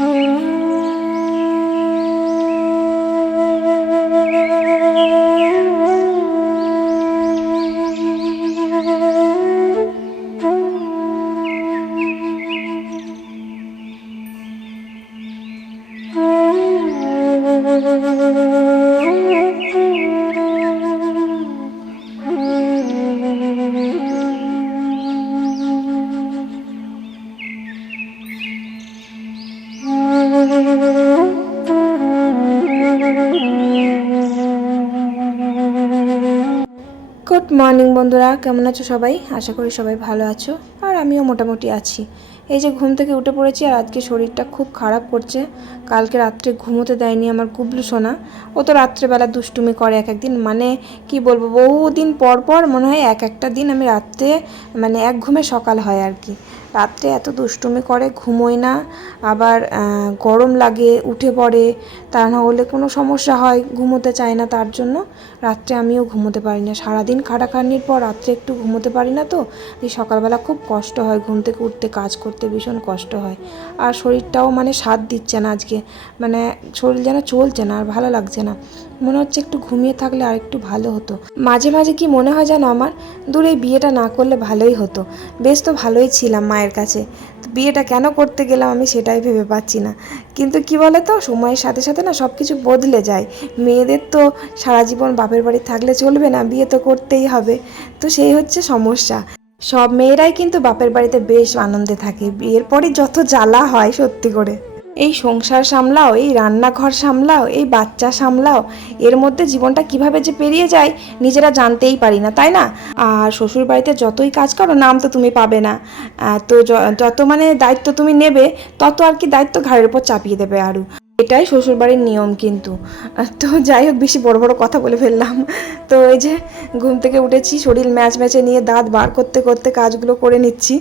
Oh. Morning বন্ধুরা। কেমন আছো সবাই? আশা করি সবাই ভালো আছো। আর আমিও মোটামুটি আছি। এই যে ঘুম থেকে উঠে পড়েছি আর আজকে শরীরটা খুব খারাপ করছে। কালকে রাত্রে ঘুমোতে দেয়নি আমার কুবলু সোনা। ও তো রাত্রেবেলা দুষ্টুমি করে এক একদিন। মানে কি বলব, বহুদিন পর পর মনে হয় এক একটা দিন আমি রাত্রে মানে এক ঘুমে সকাল হয় আর কি। রাত্রে এত দুষ্টুমি করে ঘুমোই না, আবার গরম লাগে, উঠে পড়ে, তা না হলে কোনো সমস্যা হয়, ঘুমোতে চায় না তার জন্য। রাত্রে আমিও ঘুমোতে পারি না। সারাদিন খাটাখাটনির পর রাত্রে একটু ঘুমোতে পারি না তো? সকালবেলা খুব কষ্ট হয়, ঘুম থেকে উঠতে, কাজ করতে ভীষণ কষ্ট হয়। আর শরীরটাও মানে সাথ দিচ্ছে না আজকে। মানে শরীর যেন চলছে না, আর ভালো লাগছে না। মনে হচ্ছে একটু ঘুমিয়ে থাকলে আর একটু ভালো হতো। মাঝে মাঝে কি মনে হয় যেন আমার? দূরে বিয়েটা না করলে ভালোই হতো। বেশ তো ভালোই ছিলাম। মায়ের কাছে। বিয়েটা কেন করতে গেলাম আমি সেটাই ভেবে পাচ্ছি না। কিন্তু কি বলে তো সময়ের সাথে সাথে না সব কিছু বদলে যায়। মেয়েদের তো সারা জীবন বাপের বাড়ি থাকলে চলবে না, বিয়ে তো করতেই হবে। তো সেই হচ্ছে সমস্যা। সব মেয়েরাই কিন্তু বাপের বাড়িতে বেশ আনন্দে থাকে। বিয়ের পরে যত জ্বালা হয় সত্যি করে। এই সংসার সামলাও, এই রান্নাঘর সামলাও, এই বাচ্চা সামলাও। এর মধ্যে জীবনটা কীভাবে যে পেরিয়ে যায় নিজেরা জানতেই পারি না, তাই না? আর শ্বশুর বাড়িতে যতই কাজ করো, নাম তো তুমি পাবে না। তো যত মানে দায়িত্ব তুমি নেবে, তত আর কি দায়িত্ব ঘাড়ের উপর চাপিয়ে দেবে আরও এটাই শ্বশুরবাড়ির নিয়ম কিন্তু। তো যাই হোক, বেশি বড় বড় কথা বলে ফেললাম। তো এই যে ঘুম থেকে উঠেছি, শরীর ম্যাচ ম্যাচে নিয়ে দাঁত বার করতে করতে কাজগুলো করে নিচ্ছি।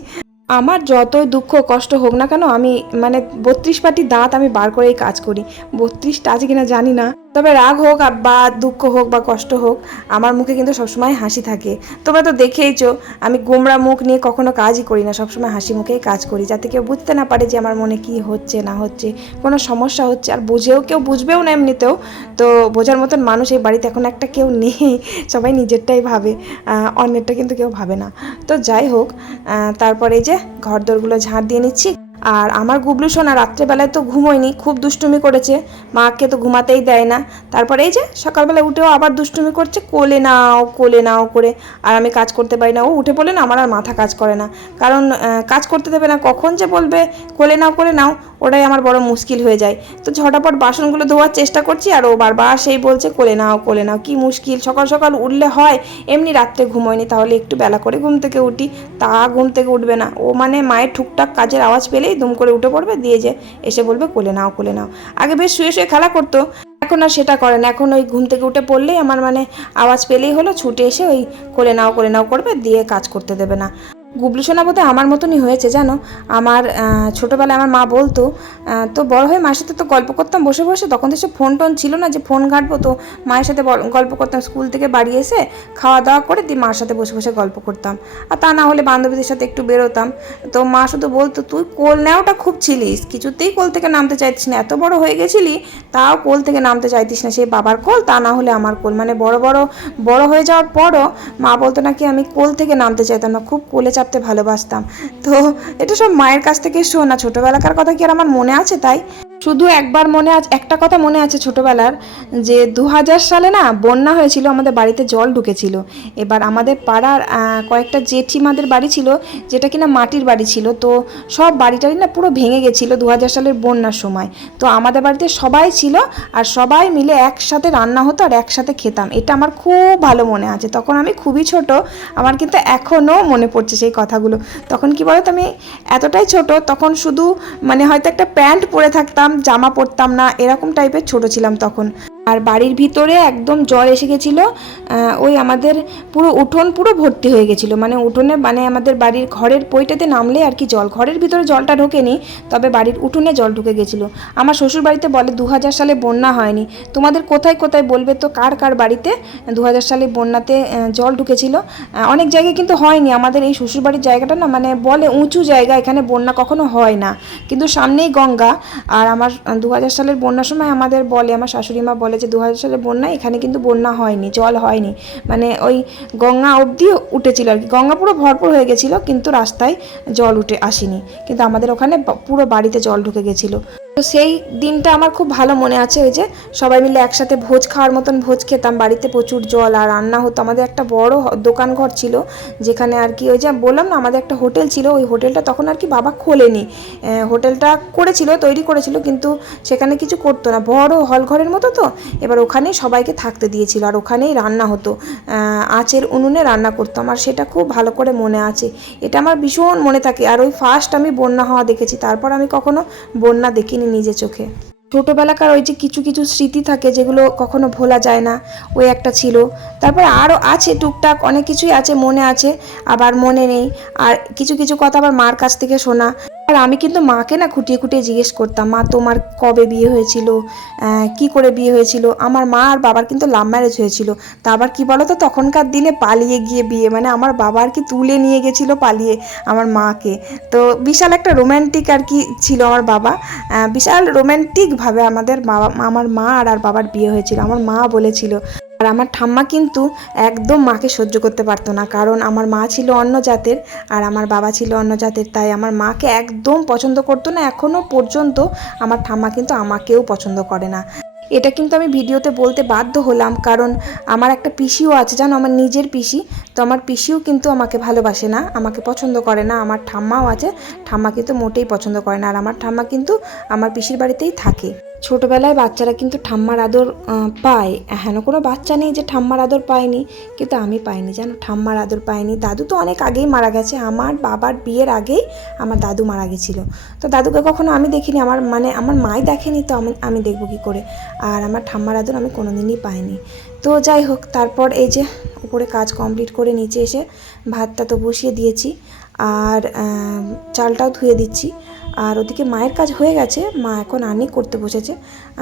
আমার যতই দুঃখ কষ্ট হোক না কেন, আমি মানে বত্রিশ পাটি দাঁত আমি বার করেই কাজ করি। বত্রিশটা আছে কিনা জানি না। তবে রাগ হোক বা দুঃখ হোক বা কষ্ট হোক, আমার মুখে কিন্তু সবসময় হাসি থাকে। তোমরা তো দেখেইছো, আমি গোমরা মুখ নিয়ে কখনো কাজই করি না, সবসময় হাসি মুখেই কাজ করি, যাতে কেউ বুঝতে না পারে যে আমার মনে কি হচ্ছে, না হচ্ছে, কোনো সমস্যা হচ্ছে। আর বুঝেও কেউ বুঝবেও না এমনিতেও। তো বোঝার মতন মানুষ এই বাড়িতে এখন একটা কেউ নেই, সবাই নিজেরটাই ভাবে অন্যেরটা কিন্তু কেউ ভাবে না। তো যাই হোক তারপরে যে ঘর ঝাঁট দিয়ে নিচ্ছি আর আমার গুবলু সোনা রাত্রেবেলায় তো ঘুমোয়নি, খুব দুষ্টুমি করেছে। মাকে তো ঘুমাতেই দেয় না। তারপরে এই যে সকালবেলা উঠেও আবার দুষ্টুমি করছে, কোলে নাও কোলে নাও করে। আর আমি কাজ করতে পারি না। ও উঠে পড়লে না, আমার আর মাথা কাজ করে না। কারণ কাজ করতে দেবে না, কখন যে বলবে, কোলে নাও কোলে নাও, ওটাই আমার বড় মুশকিল হয়ে যায়। তো ঝটাপট বাসনগুলো ধোয়ার চেষ্টা করছি, আর ও বারবার সেই বলছে, কোলে নাও কোলে নাও, কি মুশকিল। সকাল সকাল উঠলে হয়, এমনি রাত্রে ঘুমোয়নি, তাহলে একটু বেলা করে ঘুম থেকে উঠি। তা ঘুম থেকে উঠবে না। ও মানে মায়ের ঠুকটাক কাজের আওয়াজ পেলেই দুম করে উঠে পড়বে, দিয়ে যে এসে বলবে, কোলে নাও কোলে নাও। আগে বেশ শুয়ে শুয়ে খেলা করতো, এখন আর সেটা করে না। এখন ওই ঘুম থেকে উঠে পড়লেই আমার মানে আওয়াজ পেলেই হলো, ছুটে এসে ওই কোলে নাও কোলে নাও করবে, দিয়ে কাজ করতে দেবে না। গুবলু সোনা বোধহয় আমার মতনই হয়েছে, জানো? আমার ছোটোবেলায় আমার মা বলতো তো বড় হয়ে মায়ের সাথে তো গল্প করতাম, বসে বসে? তখন তো সব ফোন টোন ছিল না যে ফোন ঘাটবো, তো মায়ের সাথে গল্প করতাম, স্কুল থেকে বাড়ি এসে খাওয়া দাওয়া করে দিয়ে মার সাথে বসে বসে গল্প করতাম। আর তা না হলে বান্ধবীদের সাথে একটু বেরোতাম। তো মা শুধু বলতো, তুই কোল নেওয়াটা খুব ছিলিস, কিছুতেই কোল থেকে নামতে চাইতিস না, এত বড় হয়ে গেছিলি, তাও কোল থেকে নামতে চাইতিস না সেই বাবার কোল, তা না হলে আমার কোল। মানে বড় বড় বড় হয়ে যাওয়ার পরও মা বলতো নাকি, আমি কোল থেকে নামতে চাইতাম না, খুব কোলে চাপতে ভালোবাসতাম। তো এটা সব মায়ের কাছ থেকে শোনা। ছোটবেলাকার কথা কি আর আমার মনে আছে তাই? শুধু একবার মনে আছে একটা কথা মনে আছে ছোটবেলার, যে দু হাজার সালে না বন্যা হয়েছিল, আমাদের বাড়িতে জল ঢুকেছিল। এবার আমাদের পাড়ার কয়েকটা জেঠিমাদের বাড়ি ছিল, যেটা কিনা মাটির বাড়ি ছিল। তো সব বাড়িটারি না পুরো ভেঙে গেছিল দু হাজার সালের বন্যার সময়। তো আমাদের বাড়িতে সবাই ছিল আর সবাই মিলে একসাথে রান্না হতো আর একসাথে খেতাম। এটা আমার খুব ভালো মনে আছে। তখন আমি খুবই ছোট, আমার কিন্তু এখনও মনে পড়ছে সেই কথাগুলো। তখন কি বলতো আমি এতটাই ছোট, তখন শুধু মানে হয়তো একটা প্যান্ট পরে থাকতাম জামা পরতাম না এরকম টাইপের ছোট ছিলাম তখন। আর বাড়ির ভিতরে একদম জল এসে গেছিল ওই আমাদের পুরো উঠোন পুরো ভর্তি হয়ে গেছিল। মানে উঠোনে মানে আমাদের বাড়ির ঘরের পইটাতে নামলে আর কি জল। ঘরের ভিতরে জলটা ঢোকেনি, তবে বাড়ির উঠোনে জল ঢুকে গেছিল। আমার শ্বশুর বাড়িতে বলে দু হাজার সালে বন্যা হয়নি। তোমাদের কোথায় কোথায় বলবে তো, কার কার বাড়িতে দু হাজার সালে বন্যাতে জল ঢুকেছিল? অনেক জায়গায় কিন্তু হয়নি। আমাদের এই শ্বশুর বাড়ির জায়গাটা না মানে বলে উঁচু জায়গা, এখানে বন্যা কখনো হয় না। কিন্তু সামনেই গঙ্গা। আর আমার দু হাজার সালের বন্যার সময় আমাদের বলে, আমার শাশুড়ি মা বলে যে দু হাজার সালের বন্যা, এখানে কিন্তু বন্যা হয়নি, জল হয়নি। মানে ওই গঙ্গা অবধি উঠেছিল আর কি। গঙ্গা পুরো ভরপুর হয়ে গেছিল, কিন্তু রাস্তায় জল উঠে আসেনি। কিন্তু আমাদের ওখানে পুরো বাড়িতে জল ঢুকে গেছিল। তো সেই দিনটা আমার খুব ভালো মনে আছে, ওই যে সবাই মিলে একসাথে ভোজ খাওয়ার মতন ভোজ খেতাম, বাড়িতে প্রচুর জল আর রান্না হতো। আমাদের একটা বড় দোকান ঘর ছিল, যেখানে আর কি ওই যে বললাম না, আমাদের একটা হোটেল ছিল, ওই হোটেলটা তখন আর কি বাবা খোলেনি। হোটেলটা করেছিল, তৈরি করেছিল, কিন্তু সেখানে কিছু করতো না। বড় হল ঘরের মতো তো, এবার ওখানেই সবাইকে থাকতে দিয়েছিল আর ওখানেই রান্না হতো। আঁচের উনুনে রান্না করতাম, আর সেটা খুব ভালো করে মনে আছে। এটা আমার ভীষণ মনে থাকে, আর ওই ফার্স্ট আমি বন্যা হওয়া দেখেছি, তারপর আমি কখনো বন্যা দেখিনি। নিজে চোখে। ছোটোবেলাকার ওই যে কিছু কিছু স্মৃতি থাকে যেগুলো কখনো ভোলা যায় না, ওই একটা ছিল। তারপর আরও আছে টুকটাক, অনেক কিছুই আছে, মনে আছে, আবার মনে নেই। আর কিছু কিছু কথা আবার মার কাছ থেকে শোনা। আর আমি কিন্তু মাকে না খুঁটিয়ে খুঁটিয়ে জিজ্ঞেস করতাম, মা, তোমার কবে বিয়ে হয়েছিল? কি করে বিয়ে হয়েছিল? আমার মা আর বাবার কিন্তু লাভ ম্যারেজ হয়েছিল। তা আবার কি বলো তো তখনকার দিনে পালিয়ে গিয়ে বিয়ে মানে আমার বাবা আর কি তুলে নিয়ে গেছিল পালিয়ে আমার মাকে। তো বিশাল একটা রোম্যান্টিক আর কি ছিল আমার বাবা। বিশাল রোম্যান্টিকভাবে আমাদের বাবা আমার মা আর আর বাবার বিয়ে হয়েছিল। আমার মা বলেছিল আমার ঠাম্মা কিন্তু একদম মাকে সহ্য করতে পারতো না, কারণ আমার মা ছিল অন্য জাতের আর আমার বাবা ছিল অন্য জাতের, তাই আমার মাকে একদম পছন্দ করতো না। এখনও পর্যন্ত আমার ঠাম্মা কিন্তু আমাকেও পছন্দ করে না। এটা কিন্তু আমি ভিডিওতে বলতে বাধ্য হলাম, কারণ আমার একটা পিসিও আছে, জানো, আমার নিজের পিসি। তো আমার পিসিও কিন্তু আমাকে ভালোবাসে না, আমাকে পছন্দ করে না, আমার ঠাম্মাও আছে, ঠাম্মা কিন্তু মোটেই পছন্দ করে না। আর আমার ঠাম্মা কিন্তু আমার পিসির বাড়িতেই থাকে। ছোটোবেলায় বাচ্চারা কিন্তু ঠাম্মার আদর পায়। হেন কোনো বাচ্চা নেই যে ঠাম্মার আদর পায়নি, কিন্তু আমি পাইনি। জানো, ঠাম্মার আদর পাইনি দাদু তো অনেক আগেই মারা গেছে। আমার বাবার বিয়ের আগেই আমার দাদু মারা গেছিল। তো দাদুকে কখনো আমি দেখিনি। আমার মানে আমার মাই দেখেনি, তো আমি আমি দেখব কী করে? আর আমার ঠাম্মার আদর আমি কোনোদিনই পাইনি। তো যাই হোক, তারপর এই যে উপরে কাজ কমপ্লিট করে নিচে এসে ভাতটা তো বসিয়ে দিয়েছি। আর চালটাও ধুয়ে দিচ্ছি। আর ওদিকে মায়ের কাজ হয়ে গেছে, মা এখন আর্নিক করতে বসেছে।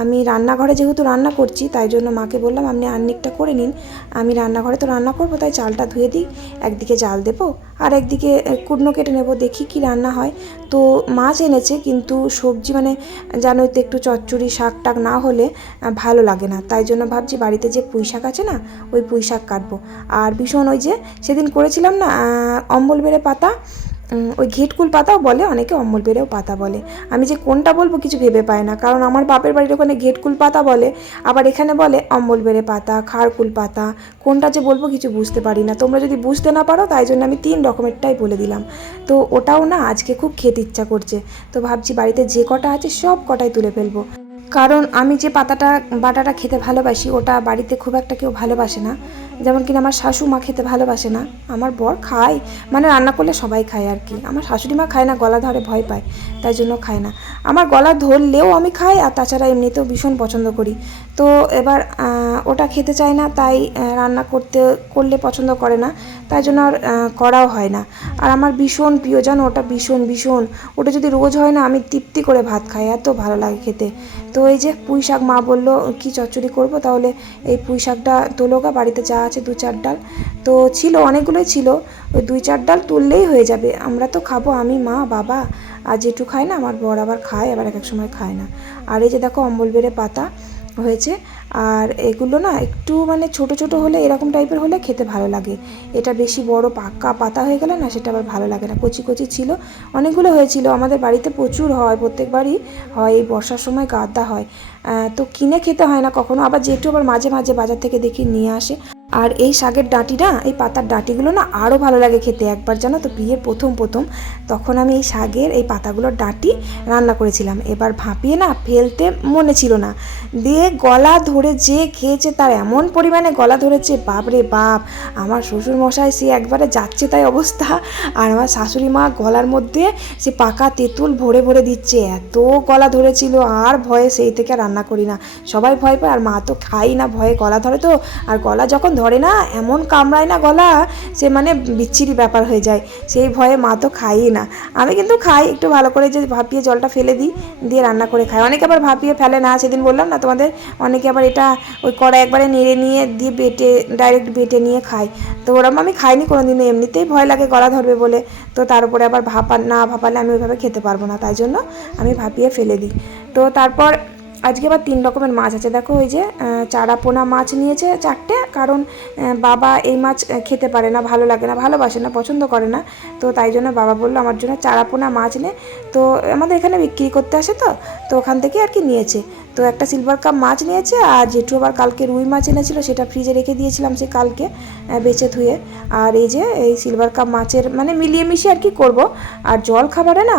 আমি রান্নাঘরে যেহেতু রান্না করছি, তাই জন্য মাকে বললাম, আপনি আর্নিকটা করে নিন। আমি রান্নাঘরে তো রান্না করব, তাই চালটা ধুয়ে দিই, একদিকে জাল দেবো, আর একদিকে কুটনো কেটে নেব, দেখি কি রান্না হয়। তো মাছ এনেছে, কিন্তু সবজি মানে জানোই তো একটু চচ্চড়ি শাক টাক না হলে ভালো লাগে না। তাই জন্য ভাবছি বাড়িতে যে পুঁই শাক আছে না, ওই পুঁই শাক কাটবো। আর ভীষণ ওই যে, সেদিন করেছিলাম না অম্বল বেড়ে পাতা ওই ঘেটকুল পাতাও বলে, অনেকে অম্বল বেড়েও পাতা বলে। আমি যে কোনটা বলব কিছু ভেবে পায় না, কারণ আমার বাপের বাড়ির ওখানে ঘেটকুল পাতা বলে, আবার এখানে বলে অম্বল বেড়ে পাতা খাড়কুল পাতা, কোনটা যে বলব কিছু বুঝতে পারি না। তোমরা যদি বুঝতে না পারো, তাই জন্য আমি তিন রকমেরটাই বলে দিলাম। তো ওটাও না আজকে খুব খেতে ইচ্ছা করছে। তো ভাবছি বাড়িতে যে কটা আছে সব কটাই তুলে ফেলব। কারণ আমি যে পাতাটা, বাটাটা খেতে ভালোবাসি, ওটা বাড়িতে খুব একটা কেউ ভালোবাসে না। যেমন কিনা আমার শাশু মা খেতে ভালোবাসে না, আমার বর খায়। মানে রান্না করলে সবাই খায় আর কি। আমার শাশুড়ি মা খায় না, গলা ধরে ভয় পায়, তাই জন্য খায় না। আমার গলা ধরলেও আমি খাই আর তাছাড়া এমনিতেও ভীষণ পছন্দ করি। তো এবার ওটা খেতে চায় না, তাই রান্না করতে, করলে পছন্দ করে না, তাই জন্য আর করাও হয় না। আর আমার ভীষণ প্রিয়, জানো, ওটা ভীষণ ভীষণ। ওটা যদি রোজ হয় না, আমি তৃপ্তি করে ভাত খাই, এত ভালো লাগে খেতে। তো এই যে পুঁই শাক মা বলল, কি চচ্চড়ি করব? তাহলে এই পুঁই শাকটা তোলোগা বাড়িতে যা আছে দু চার ডাল। তো ছিল, অনেকগুলোই ছিল। ওই দুই চার ডাল তুললেই হয়ে যাবে। আমরা তো খাব, আমি, মা, বাবা। আর যেটু খায় না, আমার বর আবার খায়, আবার এক এক সময় খায় না। আর এই যে দেখো, অম্বল বেড়ে পাতা হয়েছে। আর এগুলো না একটু মানে ছোট ছোট হলে, এরকম টাইপের হলে খেতে ভালো লাগে। এটা বেশি বড় পাকা পাতা হয়ে গেলে না, সেটা আবার ভালো লাগে না। কচি কচি ছিল। অনেকগুলো হয়েছিল। আমাদের বাড়িতে প্রচুর হয় প্রত্যেকবারই হয়, এই বর্ষার সময় গাদা হয়। তো কিনে খেতে হয় না কখনো। আবার যেটু আবার মাঝে মাঝে বাজার থেকে দেখি নিয়ে আসে। আর এই শাকের ডাঁটি না এই পাতার ডাঁটিগুলো না আরও ভালো লাগে খেতে। একবার জানো তো বিয়ের প্রথম প্রথম তখন আমি এই শাকের এই পাতাগুলোর ডাঁটি রান্না করেছিলাম। এবার ভাপিয়ে না ফেলতে মনে ছিল না। দিয়ে গলা ধরে যে খেয়েছে তার এমন পরিমাণে গলা ধরেছে, বাপরে বাপ, আমার শ্বশুর মশাই সে একবারে যাচ্ছে তাই অবস্থা। আর আমার শাশুড়ি মা গলার মধ্যে সে পাকা তেঁতুল ভরে ভরে দিচ্ছে। এত গলা ধরেছিল, আর ভয়ে সেই থেকে রান্না করি না। সবাই ভয় পায়, আর মা তো খাই না, ভয়ে গলা ধরে তো। আর গলা যখন ধরে না, এমন কামড়ায় না গলা সে মানে বিচ্ছিরি ব্যাপার হয়ে যায়। সেই ভয়ে মা তো খাই না। আমি কিন্তু খাই, একটু ভালো করে যে ভাপিয়ে জলটা ফেলে দিই, দিয়ে রান্না করে খাই। অনেকে আবার ভাপিয়ে ফেলে না, সেদিন বললাম না তোমাদের, অনেকে আবার এটা ওই কড়া একবারে নেড়ে নিয়ে দিয়ে বেটে ডাইরেক্ট বেটে নিয়ে খায়। তো ওরম আমি খাইনি কোনো দিনও এমনিতেই ভয় লাগে গলা ধরবে বলে। তো তার উপরে আবার ভাপা, না ভাপালে আমি ওইভাবে খেতে পারব না। তাই জন্য আমি ভাপিয়ে ফেলে দিই। তো তারপর আজকে আবার তিন রকমের মাছ আছে। দেখো ওই যে চারা পোনা মাছ নিয়েছে চারটে, কারণ বাবা এই মাছ খেতে পারে না, ভালো লাগে না, ভালোবাসে না, পছন্দ করে না। তো তাই জন্য বাবা বলল, আমার জন্য চারা পোনা মাছ নে। তো আমাদের এখানে বিক্রি করতে আসে তো তো ওখান থেকে আর কি নিয়েছে। তো একটা সিলভার কাপ মাছ নিয়েছে, আর জেঠু আবার কালকে রুই মাছ এনেছিল, সেটা ফ্রিজে রেখে দিয়েছিলাম সে কালকে বেচে ধুয়ে। আর এই যে, এই সিলভার কাপ মাছের মানে মিলিয়ে মিশিয়ে আর কি করব। আর জল খাবারে না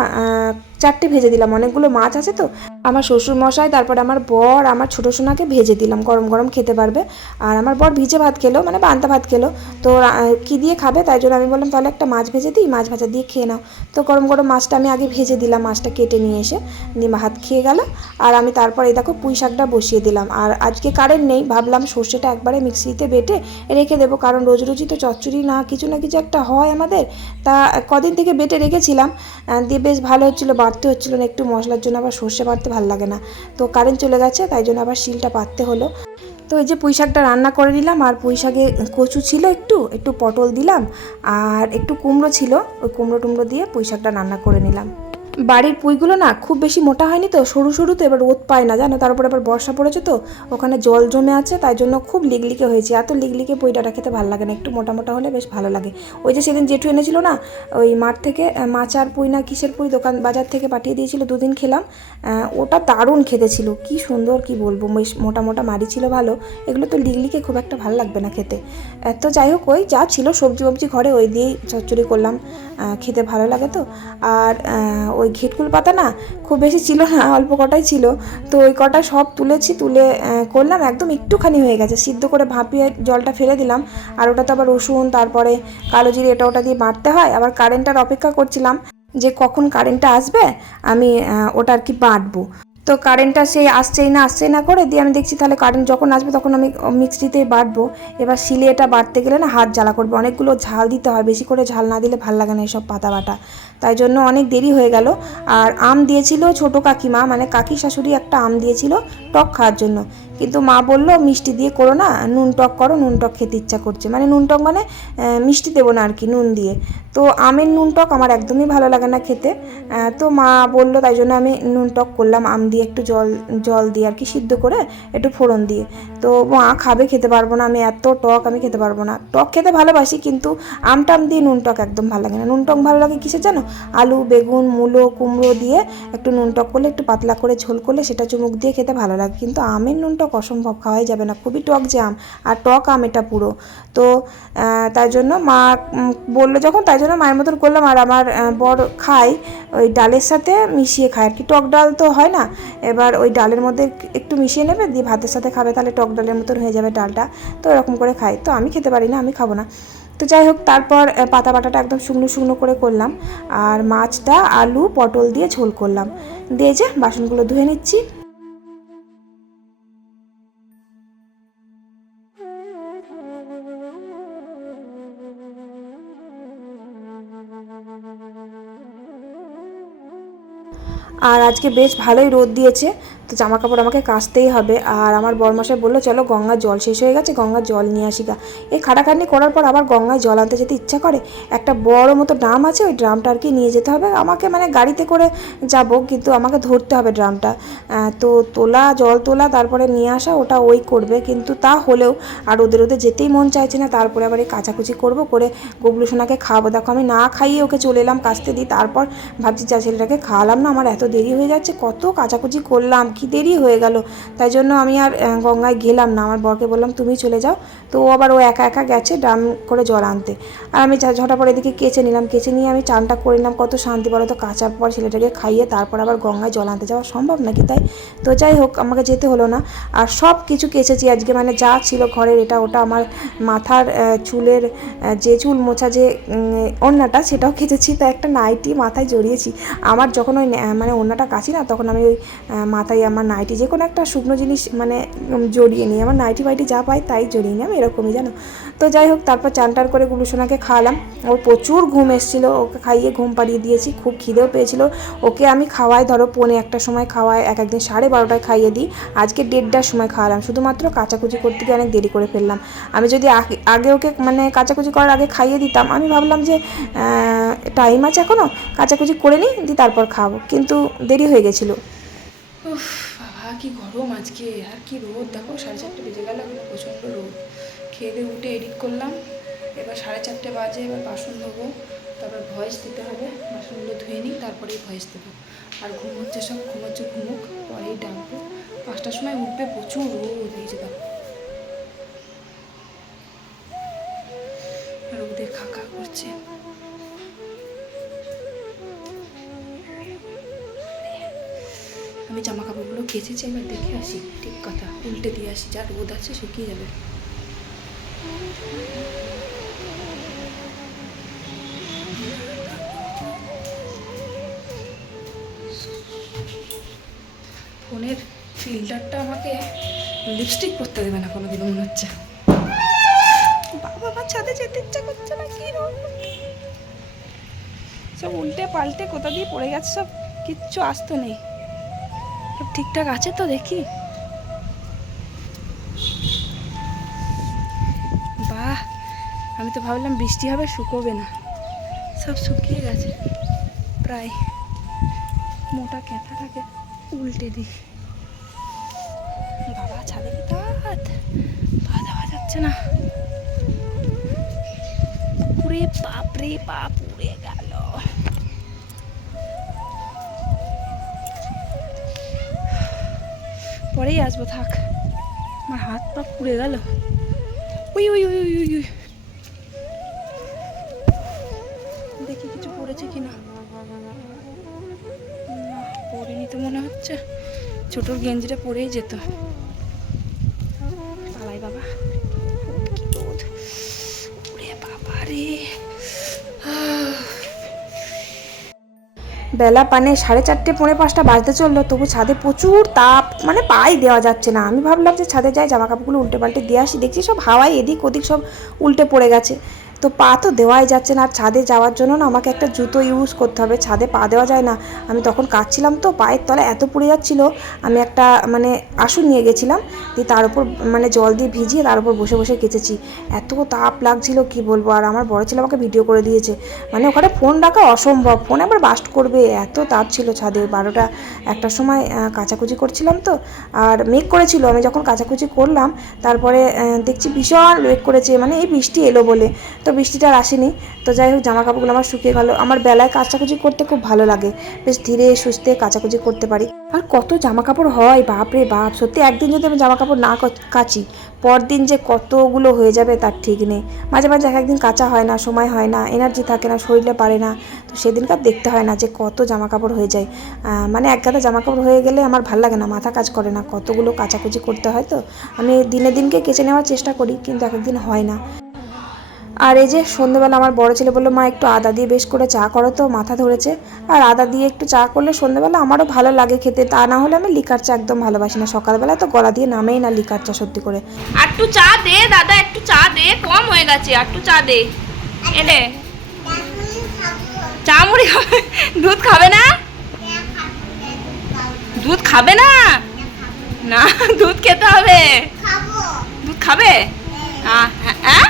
চারটে ভেজে দিলাম, অনেকগুলো মাছ আছে তো আমার শ্বশুর মশাই তারপরে আমার বর, আমার ছোটো সোনাকে ভেজে দিলাম, গরম গরম খেতে পারবে। আর আমার বর ভিজে ভাত খেলো মানে পান্তা ভাত খেলো। তো কি দিয়ে খাবে? তাই জন্য আমি বললাম, তাহলে একটা মাছ ভেজে দিই, মাছ ভাজা দিয়ে খেয়ে নাও। তো গরম গরম মাছটা আমি আগে ভেজে দিলাম, মাছটা কেটে নিয়ে এসে। দিয়ে ভাত খেয়ে গেল। আর আমি তারপর এই দেখো পুঁই শাকটা বসিয়ে দিলাম। আর আজকে কারেন্ট নেই, ভাবলাম সর্ষেটা একবারে মিক্সিতে বেটে রেখে দেবো। কারণ রোজ রোজই তো চচ্চড়ি না, কিছু না কিছু একটা হয় আমাদের। তা কদিন থেকে বেটে রেখেছিলাম। দিয়ে বেশ ভালো হচ্ছিল, বাড়তে হচ্ছিল না, একটু মশলার জন্য আবার সর্ষে বাড়তে ভালো লাগে না। তো কারেন্ট চলে গেছে, তাই জন্য আবার শিলটা পাততে হলো। তো এই যে পুঁই শাকটা রান্না করে নিলাম, আর পুঁই শাকে কচু ছিল একটু একটু পটল দিলাম, আর একটু কুমড়ো ছিল, ওই কুমড়ো টুমড়ো দিয়ে পুঁই শাকটা রান্না করে নিলাম। বাড়ির পুঁইগুলো না খুব বেশি মোটা হয়নি তো, সরু সরু তো, এবার রোদ পায় না, জানো? তার আবার বর্ষা পড়েছে তো, ওখানে জল জমে আছে, তাই জন্য খুব লিগলিকে হয়েছে। এত লিগলিকে পুঁই ডাঁটা খেতে ভালো লাগে না, একটু মোটা মোটা হলে বেশ ভালো লাগে। ওই যে সেদিন জেঠু এনেছিল না, ওই মাঠ থেকে মাচার পুঁই না কিসের পুঁই, দোকান বাজার থেকে পাঠিয়ে দিয়েছিল, দুদিন খেলাম। ওটা দারুণ খেতে ছিল কি সুন্দর, কি বলব? বেশ মোটা মোটা মারি ছিল ভালো, এগুলো তো লিগলিকে খুব একটা ভালো লাগবে না খেতে। তো যাই হোক, ওই যা ছিল সবজি ফবজি ঘরে, ওই দিয়েই চচ্চড়ি করলাম। খেতে ভালো লাগে তো। আর ওই ঘিটকুল পাতা না খুব বেশি ছিল না, অল্প কটাই ছিল। তো ওই কটা সব তুলেছি, তুলে করলাম, একদম একটুখানি হয়ে গেছে। সিদ্ধ করে ভাপিয়ে জলটা ফেলে দিলাম। আর ওটা তো আবার রসুন, তারপরে কালো জিরে, এটা ওটা দিয়ে বাটতে হয়। আবার কারেন্টটার অপেক্ষা করছিলাম যে কখন কারেন্টটা আসবে, আমি ওটা আর কি বাটবো। তো কারেন্টটা সেই আসছেই না আসছেই না করে দিয়ে আমি দেখছি তাহলে কারেন্ট যখন আসবে তখন আমি মিক্সিতেই বাটবো এবার শিলে এটা বাটতে গেলে না হাত জ্বালা করবে। অনেকগুলো ঝাল দিতে হয়, বেশি করে ঝাল না দিলে ভালো লাগে না এসব পাতা বাটা। তাই জন্য অনেক দেরি হয়ে গেল। আর আম দিয়েছিল ছোট কাকিমা মানে কাকি শাশুড়ি একটা আম দিয়েছিল টক খাওয়ার জন্য। কিন্তু মা বলল, মিষ্টি দিয়ে করো না, নুন টক করো, নুন টক খেতে ইচ্ছা করছে। মানে নুন টক মানে মিষ্টি দেবো না আর কি নুন দিয়ে। তো আমের নুন টক আমার একদমই ভালো লাগে না খেতে। তো মা বলল, তাই জন্য আমি নুন টক করলাম, আম দিয়ে একটু জল জল দিয়ে আর কি সিদ্ধ করে একটু ফোড়ন দিয়ে। তো মা খাবে, খেতে পারব না, আমি এত টক আমি খেতে পারব না। টক খেতে ভালোবাসি, কিন্তু আম টাম দিয়ে নুন টক একদম ভালো লাগে না। নুন টক ভালো লাগে কিসে জানো? আলু, বেগুন, মূলো, কুমড়ো দিয়ে একটু নুন টক করলে, একটু পাতলা করে ঝোল করলে সেটা চুমুক দিয়ে খেতে ভালো লাগে। কিন্তু আমের নুন টক অসম্ভব খাওয়াই যাবে না, খুবই টক যে আম, আর টক আম এটা পুরো। তো তাই জন্য মা বলল যখন, তাই জন্য মায়ের মতন করলাম। আর আমার বর খায়, ওই ডালের সাথে মিশিয়ে খায়। আর কি টক ডাল তো হয় না, এবার ওই ডালের মধ্যে একটু মিশিয়ে নেবে, দিয়ে ভাতের সাথে খাবে, তাহলে টক ডালের মতন হয়ে যাবে ডালটা। তো এরকম করে খাই তো আমি খেতে পারি না, আমি খাব না। তো যাই হোক, তারপর পাতা বাটাটা একদম শুকনো শুকনো করে করলাম। আর মাছটা আলু, পটল দিয়ে ঝোল করলাম। দিয়ে যে বাসনগুলো ধুয়ে নিচ্ছি। আর আজকে বেশ ভালোই রোদ দিয়েছে। তো জামা কাপড় আমাকে কাচতেই হবে। আর আমার বরমশাই বলল, চলো গঙ্গার জল শেষ হয়ে গেছে গঙ্গার জল নিয়ে আসি গা। এই খাটাখাটনি করার পর আবার গঙ্গায় জল আনতে যেতে ইচ্ছা করে। একটা বড় মতো ড্রাম আছে, ওই ড্রামটা আর কি নিয়ে যেতে হবে। আমাকে মানে গাড়িতে করে যাব, কিন্তু আমাকে ধরতে হবে ড্রামটা। তো তোলা, জল তোলা, তারপরে নিয়ে আসা, ওটা ওই করবে। কিন্তু তা হলেও আর ওদের ওদের যেতেই মন চাইছে না, তারপরে আবার এই কাচাকুচি করব, করে গুবলু সোনাকে খাওয়াবো। দেখো, আমি না খাইয়ে ওকে চলে এলাম কাচতে দিই তারপর ভাবছি, যা ছেলেটাকে খাওয়ালাম না, আমার এত দেরি হয়ে যাচ্ছে, কত কাচাকুচি করলাম। কি দেরি হয়ে গেল? তাই জন্য আমি আর গঙ্গায় গেলাম না। আমার বরকে বললাম, তুমি চলে যাও। তো ও আবার ও একা একা গেছে ড্রাম করে জল আনতে। আর আমি ঝটাপট এদিকে কেচে নিলাম। কেচে নিয়ে আমি চানটা করে নিলাম। কত শান্তি বলো তো কাচার পর ছেলেটাকে খাইয়ে তারপর আবার গঙ্গায় জল আনতে যাওয়া সম্ভব নাকি তাই? তো যাই হোক, আমাকে যেতে হলো না। আর সব কিছু কেচেছি আজকে। মানে যা ছিল ঘরের এটা, ওটা আমার মাথার চুলের যে চুল মোছা যে ওড়নাটা, সেটাও কেচেছি। তো একটা নাইটি মাথায় জড়িয়েছি। আমার যখন ওই মানে ওড়নাটা কাছি না, তখন আমি ওই মাথায় আমার নাইটি, যে কোনো একটা শুকনো জিনিস মানে জড়িয়ে নিই। আমার নাইটি ফাইটি যা পাই তাই জড়িয়ে নিই, আমি এরকমই, জানো? তো যাই হোক, তারপর চান টান করে গুলুসোনাকে খাওয়ালাম। ওর প্রচুর ঘুম এসেছিল, ওকে খাইয়ে ঘুম পাড়িয়ে দিয়েছি, খুব খিদেও পেয়েছিল। ওকে আমি খাওয়াই, ধরো পৌনে একটা সময় খাওয়াই, এক একদিন সাড়ে বারোটায় খাইয়ে দিই। আজকে দেড়টার সময় খাওয়ালাম, শুধুমাত্র কাচাকুচি করতে গিয়ে অনেক দেরি করে ফেললাম। আমি যদি আগে ওকে মানে কাচাকুচি করার আগে খাইয়ে দিতাম, আমি ভাবলাম যে টাইম আছে এখনও কাচাকুচি করে নিই, দিয়ে তারপর খাব। কিন্তু দেরি হয়ে গেছিল। বাবা, কি গরম আজকে, আর কি রোদ? দেখো, সাড়ে চারটে বেজে গেল প্রচণ্ড রোদ। খেয়ে দিয়ে উঠে এডিট করলাম। এবার সাড়ে চারটে বাজে, এবার বাসন ধোবো। তারপর ভয়েস দিতে হবে। বাসনগুলো ধুয়ে নিই, তারপরেই ভয়েস দেবো। আর ঘুম হচ্ছে সব, ঘুম হচ্ছে ঘুমুক, পরেই ডাকবো। পাঁচটার সময় উঠবে, প্রচুর রোদ, এই যে দেখো। রোদে খাকা করছে। আমি জামা কাপড়গুলো কেচেছি একবার দেখে আসি। ঠিক কথা, উল্টে দিয়ে আসি যা রোদ আছে শুকিয়ে যাবে ফোনের ফিল্টারটা আমাকে লিপস্টিক করতে দেবে না, কোনোদিনও মনে হচ্ছে। বাবা, আমার ছাদে যেতে ইচ্ছা করছে না, কি সব উল্টে পাল্টে কোথা দিয়ে পড়ে গেছে সব, কিচ্ছু আসতো নেই। ঠিকঠাক আছে তো দেখি। বাহ, আমি তো ভাবলাম বৃষ্টি হবে, শুকোবে না। সব শুকিয়ে গেছে। প্রায় মোটা ক্যাঁথাটাকে উল্টে দিই। বাবা, ছাদে কি তাত? যাচ্ছে না। পুরে বাপ রে বাপ পরেই আসব, থাক। আমার হাত পা পুড়ে গেল। ওই ওই উই উই উই দেখি কিছু পড়েছে কিনা। পড়েনি তো মনে হচ্ছে। ছোটোর গেঞ্জিটা পরেই যেত। বেলা পানে সাড়ে চারটে, পৌনে পাঁচটা বাজতে চলল, তবু ছাদে প্রচুর তাপ মানে পাই দেওয়া যাচ্ছে না। আমি ভাবলাম যে ছাদে যাই জামা কাপড়গুলো উল্টে পাল্টে দিয়ে আসি, দেখছি সব হাওয়ায় এদিক ওদিক সব উল্টে পড়ে গেছে। তো পা তো দেওয়াই যাচ্ছে না, আর ছাদে যাওয়ার জন্য না আমাকে একটা জুতো ইউজ করতে হবে, ছাদে পা দেওয়া যায় না। আমি তখন কাচ্ছিলাম তো, পায়ের তলায় এত পুড়ে যাচ্ছিল, আমি একটা মানে আসন নিয়ে গেছিলাম, দিয়ে তার উপর মানে জল দিয়ে ভিজিয়ে তার উপর বসে বসে কেচেছি। এত তাপ লাগছিল, কি বলব? আর আমার বড় ছেলে আমাকে ভিডিও করে দিয়েছে। মানে ওখানে ফোন রাখা অসম্ভব ফোন আবার বাস্ট করবে, এত তাপ ছিল ছাদে। বারোটা একটার সময় কাচাকুচি করছিলাম তো, আর মেঘ করেছিল, আমি যখন কাচাকুচি করলাম, তারপরে দেখছি ভীষণ মেঘ করেছে মানে এই বৃষ্টি এলো বলে। তো বৃষ্টিটা আর আসেনি। তো যাই হোক জামা কাপড়গুলো আমার শুকিয়ে গেল। আমার বেলায় কাচাকুচি করতে খুব ভালো লাগে। বেশ ধীরে সুস্থে কাচাকুচি করতে পারি। আর কত জামা কাপড় হয়, বাপ রে বাপ। সত্যি, একদিন যদি আমি জামা কাপড় না কাচি, পরদিন যে কতগুলো হয়ে যাবে তার ঠিক নেই। মাঝে মাঝে এক একদিন কাঁচা হয় না, সময় হয় না এনার্জি থাকে না শরীরে পারে না। তো সেদিনকার দেখতে হয় না যে কত জামা কাপড় হয়ে যায়। মানে এক গাদা জামা কাপড় হয়ে গেলে আমার ভালো লাগে না, মাথা কাজ করে না। কতগুলো কাচাকুচি করতে হয় তো? আমি দিনে দিনকে কেচে নেওয়ার চেষ্টা করি, কিন্তু এক একদিন হয় না। আর এই যে সন্ধ্যেবেলা আমার বড় ছেলে বলল মা একটু আদা দিয়ে বেশ করে চা করো তো। মাথা ধরেছে। আর আদা দিয়ে একটু চা করলে সন্ধ্যেবেলা আমারও ভালো লাগে খেতে। তা না হলে আমি লিকার চা একদম ভালোবাসি না। সকালবেলা তো গলা দিয়ে নামেই না লিকার চা সত্যি করে। একটু চা দে দাদা একটু চা দে। কম হয়ে গেছে একটু চা দে। এনে। চা মুড়ি খাবে দুধ খাবে না? দুধ খাবে না? না দুধ খেতে হবে। দুধ খাবে? হ্যাঁ হ্যাঁ।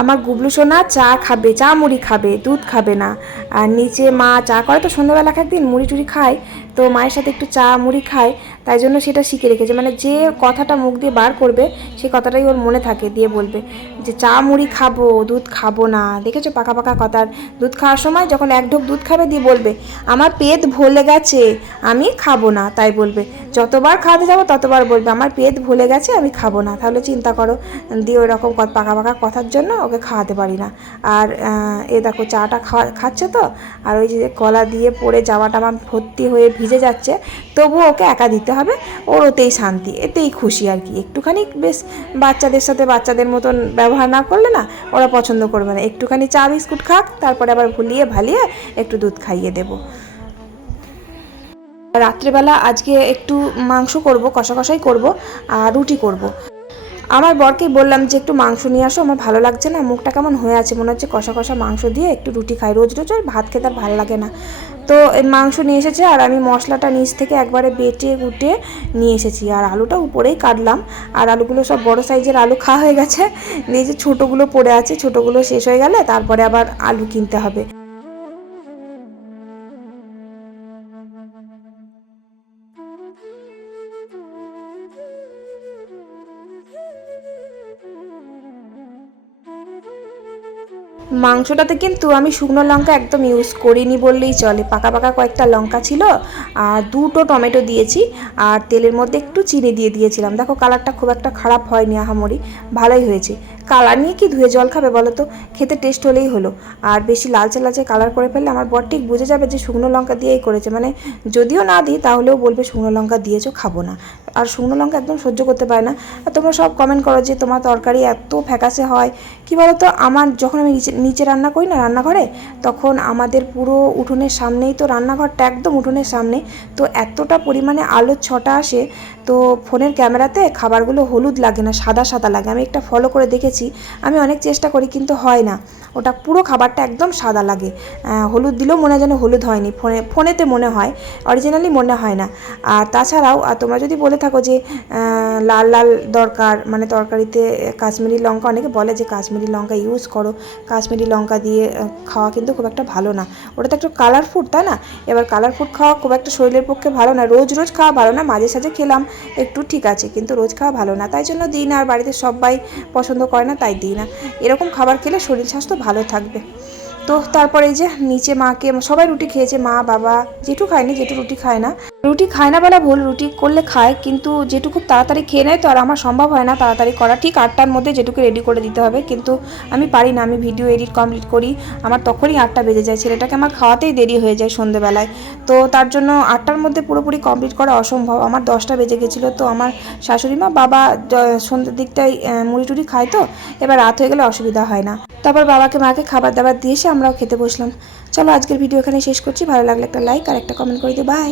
আমার গুবলু সোনা চা খাবে, চা মুড়ি খাবে, দুধ খাবে না। আর নিচে মা চা করে, তো সন্ধ্যাবেলা একদিন মুড়ি টুড়ি খায়, তো মায়ের সাথে একটু চা মুড়ি খায়। তাই জন্য সেটা শিখে রেখেছে। মানে যে কথাটা মুখ দিয়ে বার করবে সেই কথাটাই ওর মনে থাকে দিয়ে বলবে যে চা মুড়ি খাব, দুধ খাব না। দেখেছ পাকা পাকা কথার দুধ খাওয়ার সময় যখন এক ঢোক দুধ খাবে দিয়ে বলবে, আমার পেট ভুলে গেছে, আমি খাব না। তাই বলবে, যতবার খাওয়াতে যাব ততবার বলবে, আমার পেট ভুলে গেছে, আমি খাব না। তাহলে চিন্তা করো, দিয়ে ওই রকম ক- পাকা পাকা কথার জন্য ওকে খাওয়াতে পারি না। আর এ দেখো চাটা খাওয়া খাচ্ছে তো? আর ওই যে কলা দিয়ে পড়ে যাওয়াটা আমার ভর্তি হয়ে ভিজে যাচ্ছে, তবুও ওকে একা দিতে হবে ওর ওতেই শান্তি, এতেই খুশি আর কি। একটুখানি বেশ বাচ্চাদের সাথে বাচ্চাদের মতন ব্যবহার না করলে না, ওরা পছন্দ করবে না। একটুখানি চা, বিস্কুট খাক, তারপরে আবার ভুলিয়ে ভালিয়ে একটু দুধ খাইয়ে দেবো। রাত্রেবেলা আজকে একটু মাংস করব কষা কষাই করব আর রুটি করব। আমার বরকে বললাম যে, একটু মাংস নিয়ে আসো, আমার ভালো লাগছে না, মুখটা কেমন হয়ে আছে? মনে হচ্ছে কষা কষা মাংস দিয়ে একটু রুটি খাই, রোজ রোজ আর ভাত খেতে আর ভালো লাগে না। তো মাংস নিয়ে এসেছে আর আমি মশলাটা নিচ থেকে একবারে বেটে গুটে নিয়ে এসেছি। আর আলুটা উপরেই কাটলাম। আর আলুগুলো সব বড় সাইজের আলু খাওয়া হয়ে গেছে। এই যে ছোটোগুলো পড়ে আছে, ছোটোগুলো শেষ হয়ে গেলে তারপরে আবার আলু কিনতে হবে। মাংসটাতে কিন্তু আমি শুকনো লঙ্কা একদম ইউজ করিনি বললেই চলে। পাকা পাকা কয়েকটা লঙ্কা ছিল আর দুটো টমেটো দিয়েছি আর তেলের মধ্যে একটু চিনি দিয়ে দিয়েছিলাম। দেখো কালারটা খুব একটা খারাপ হয়নি, আহামরি। ভালোই হয়েছে। কালার নিয়ে কি ধুয়ে জল খাবে বলো তো? খেতে টেস্ট হলেই হলো। আর বেশি লালচে লালচে কালার করে ফেললে আমার বর ঠিক বুঝে যাবে যে শুকনো লঙ্কা দিয়েই করেছে। মানে যদিও না দিই, তাহলেও বলবে শুকনো লঙ্কা দিয়েছ, খাব না। আর শুকনো লঙ্কা একদম সহ্য করতে পারে না। আর তোমরা সব কমেন্ট করো যে তোমার তরকারি এত ফ্যাকাসে হয়। কি বলো তো আমার যখন আমি নিচে নিচে রান্না করি না রান্নাঘরে, তখন আমাদের পুরো উঠোনের সামনেই তো রান্নাঘরটা একদম উঠোনের সামনে। তো এতটা পরিমাণে আলোর ছটা আসে, তো ফোনের ক্যামেরাতে খাবারগুলো হলুদ লাগে না, সাদা সাদা লাগে। আমি একটা ফলো করে দেখেছি। আমি অনেক চেষ্টা করি কিন্তু হয় না। ওটা পুরো খাবারটা একদম সাদা লাগে। হলুদ দিলেও মনে হয় যেন হলুদ হয়নি। ফোনে, ফোনেতে মনে হয় অরিজিনালি মনে হয় না। আর তাছাড়াও, আর তোমরা যদি বলে থাকো যে লাল লাল দরকার মানে তরকারিতে কাশ্মীরি লঙ্কা, অনেকে বলে যে কাশ্মীরি লঙ্কা ইউজ করো। কাশ্মীরি লঙ্কা দিয়ে খাওয়া কিন্তু খুব একটা ভালো না। ওটা তো একটু কালার ফুড তাই না? এবার কালার ফুড খাওয়া খুব একটা শরীরের পক্ষে ভালো না। রোজ রোজ খাওয়া ভালো না। মাঝে সাঝে খেলাম, একটু ঠিক আছে, কিন্তু রোজ খাওয়া ভালো না। তাই জন্য দিন আর বাড়িতে সবাই পছন্দ করে না, তাই দিই না। এরকম খাবার খেলে শরীর স্বাস্থ্য ভালো থাকবে। তো তারপরে এই যে নিচে মাকে সবাই রুটি খেয়েছে, মা, বাবা জেঠু খায়নি জেঠু রুটি খায় না। রুটি খায় না বলা ভুল, রুটি করলে খায়, কিন্তু যেটুকু তাড়াতাড়ি খেয়ে নেয় তো আর আমার সম্ভব হয় না তাড়াতাড়ি করা। ঠিক আটটার মধ্যে যেটুকু রেডি করে দিতে হবে, কিন্তু আমি পারি না, আমি ভিডিও এডিট কমপ্লিট করি, আমার তখনই আটটা বেজে যায়। ছেলেটাকে আমার খাওয়াতেই দেরি হয়ে যায় সন্ধেবেলায়। তো তার জন্য আটটার মধ্যে পুরোপুরি কমপ্লিট করা অসম্ভব। আমার দশটা বেজে গেছিল, তো আমার শাশুড়ি মা বাবা সন্ধ্যের দিকটায় মুড়ি টুড়ি খায় তো, এবার রাত হয়ে গেলে অসুবিধা হয় না। তারপর বাবাকে, মাকে খাবার দাবার দিয়ে এসে আমরাও খেতে বসলাম। চলো আজকের ভিডিও এখানে শেষ করছি। ভালো লাগলে একটা লাইক আর একটা কমেন্ট করে দিও। বাই